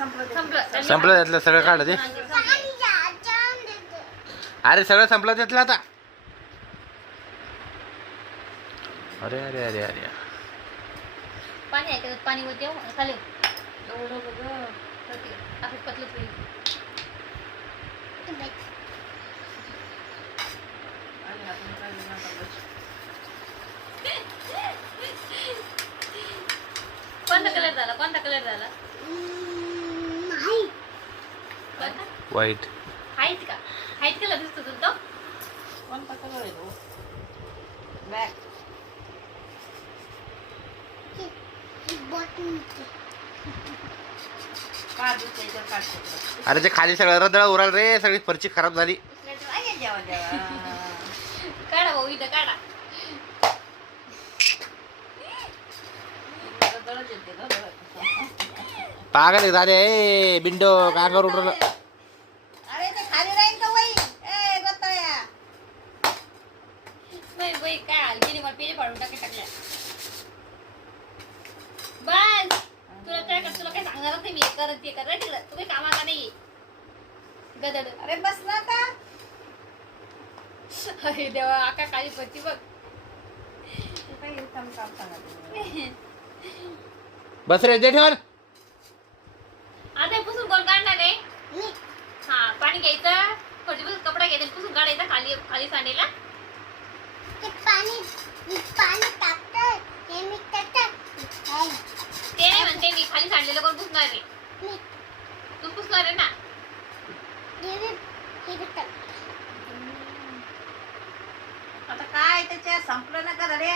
संपलं त्यातलं सगळं काढ ते. अरे सगळं संपलं त्यातलं आता. अरे अरे अरे अरे पाणी आहे का पाणी होते खाली एवढं बघ असं पतलंच होईल. कोणता कलर झाला कोणता कलर झाला वाईट हाईट का हाईट कलर दिसतो तुला तो कोणता कलर आहे तो ब्लॅक अरे ते खाली सगळं रदळ उराल रे सगळी फरची खराब झाली. काढा भाऊ इथं काढा पागल झाले ए बिंडो काय करू उठलं. अरे ते खाली राहील का वही ए बताया बाई काय हलकीने मला पेज फाडून टाकल्या बस तुला काय कर तुला काय सांगणार नाही मी करत ते कर तिकडं तुम्ही कामाला नाही गदड. अरे बस ना आता अरे देवा आका काळी पत्ती बघ काही काम सांगा बस रे दे ठेवल. आता पुसून कोण काढणार आहे हा पाणी घ्यायचं थोडी पुसून कपडा घ्यायचा पुसून काढायचा खाली खाली सांडेला ते नाही म्हणते मी खाली सांडलेलं कोण पुसणार आहे तू पुसणार आहे ना. आता काय त्याच्या संपलं ना का रे